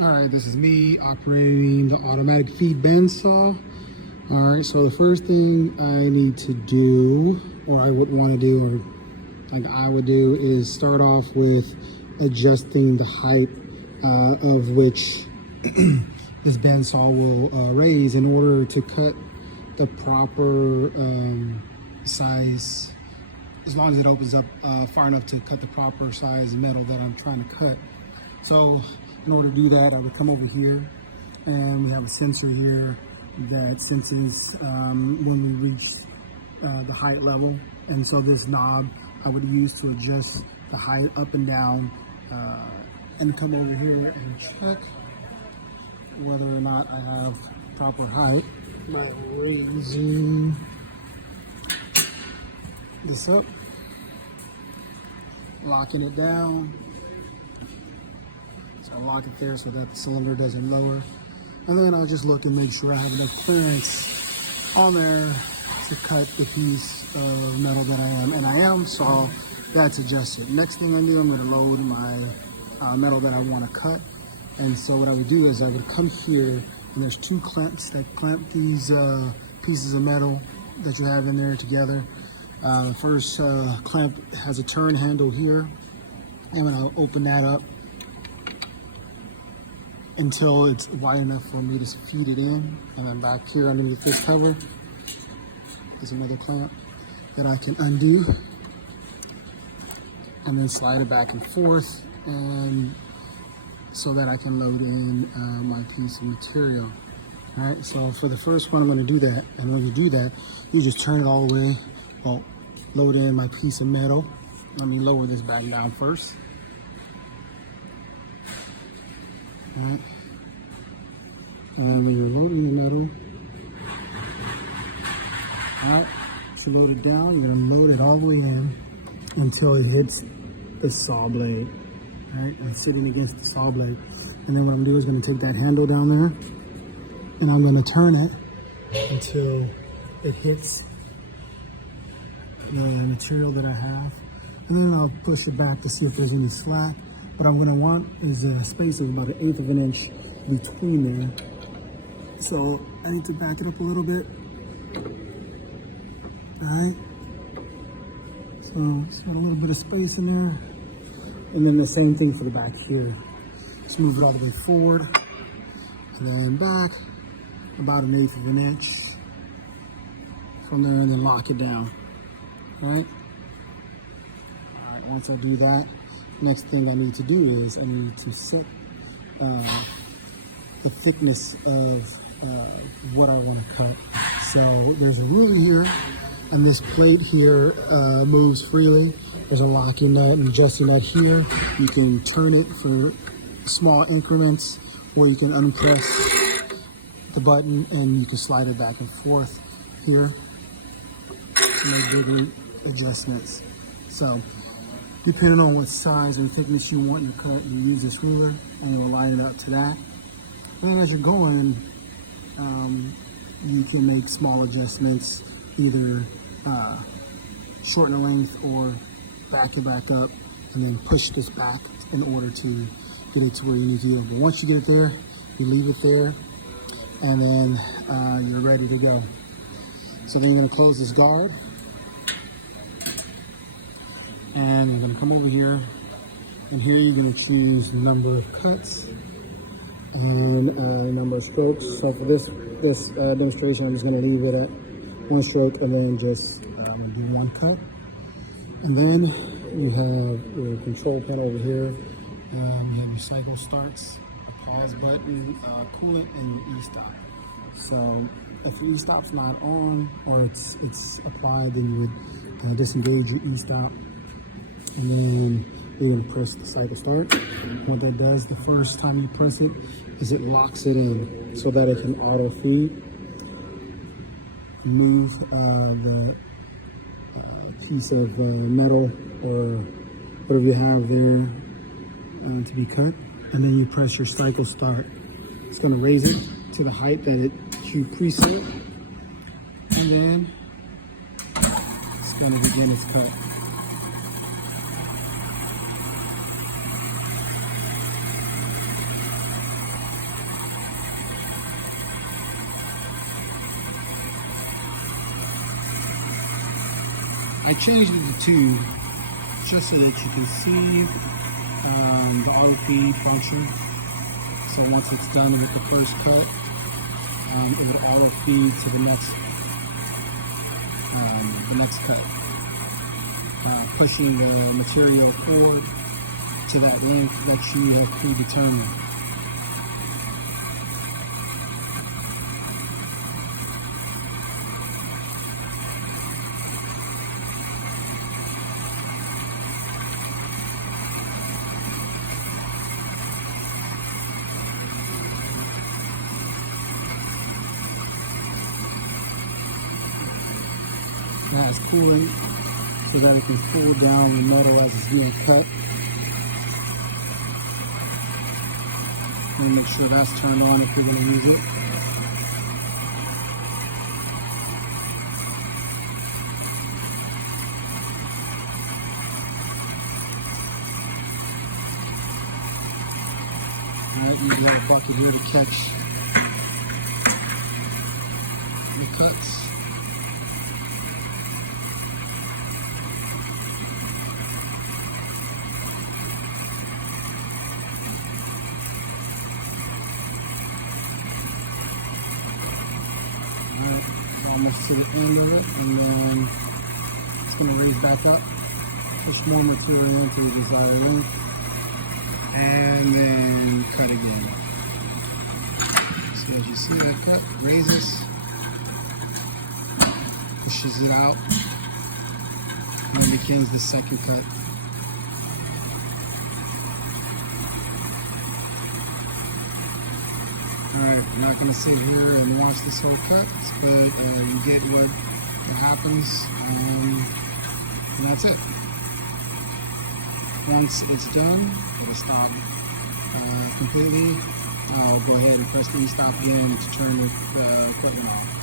All right, this is me operating the automatic feed bandsaw. All right, so the first thing I need to do, or I would want to do, or like I would do, is start off with adjusting the height of which this bandsaw will raise in order to cut the proper size, as long as it opens up far enough to cut the proper size metal that I'm trying to cut. So in order to do that, I would come over here, and we have a sensor here that senses when we reach the height level. And so this knob I would use to adjust the height up and down, and come over here and check whether or not I have proper height by raising this up, locking it down. So I lock it there so that the cylinder doesn't lower. And then I'll just look and make sure I have enough clearance on there to cut the piece of metal that I am. And I am, so that's adjusted. Next thing I do, I'm gonna load my metal that I wanna cut. And so what I would do is I would come here, and there's two clamps that clamp these pieces of metal that you have in there together. The first clamp has a turn handle here. And when I open that up until it's wide enough for me to feed it in, and then back here underneath this cover is another clamp that I can undo and then slide it back and forth, and so that I can load in my piece of material. All right, so for the first one, I'm going to do that. And when you do that, you just turn it all the way. Well, load in my piece of metal. Let me lower this back down first. All right. And then when you're loading the metal, all right, to load it down, you're going to load it all the way in until it hits the saw blade. All right, and sitting against the saw blade. And then what I'm doing is going to take that handle down there, and I'm going to turn it until it hits the material that I have. And then I'll push it back to see if there's any slack. What I'm going to want is a space of about 1/8 of an inch between there. So I need to back it up a little bit. All right. So it's got a little bit of space in there. And then the same thing for the back here. Just move it all the way forward and then back about 1/8 of an inch from there, and then lock it down. All right. All right. Once I do that, next thing I need to do is I need to set the thickness of what I want to cut. So there's a ruler here, and this plate here moves freely. There's a locking nut and adjusting nut here. You can turn it for small increments, or you can unpress the button and you can slide it back and forth here to make bigger adjustments. So depending on what size and thickness you want your cut, you use this ruler and it will line it up to that. And then as you're going, you can make small adjustments, either shorten the length or back it back up, and then push this back in order to get it to where you need to go. But once you get it there, you leave it there, and then you're ready to go. So then you're going to close this guard, and you're going to come over here, and here you're going to choose the number of cuts and the number of strokes. So for this demonstration, I'm just going to leave it at 1 stroke, and then just I'm going to do 1 cut. And then you have your control panel over here. You have your cycle starts, a pause button, coolant, and your e-stop. So if your e-stop's not on or it's applied, then you would disengage your e-stop, and then you're gonna press the cycle start. What that does the first time you press it is it locks it in so that it can auto feed. Move the piece of metal or whatever you have there to be cut, and then you press your cycle start. It's going to raise it to the height that you preset, and then it's going to begin its cut. I changed it to 2 just so that you can see the auto feed function. So once it's done with the first cut, it will auto feed to the next cut, pushing the material forward to that length that you have predetermined. Now it's cooling so that it can cool down the metal as it's being cut. And make sure that's turned on if you're going to use it. Alright, you have a bucket here to catch the cuts. Almost to the end of it, and then it's going to raise back up, push more material into the desired length, and then cut again. So as you see, that cut raises, pushes it out, and then begins the second cut. Alright, I'm not going to sit here and watch this whole cut, but you get what happens, and that's it. Once it's done, it'll stop completely. I'll go ahead and press the e-stop again to turn the equipment off.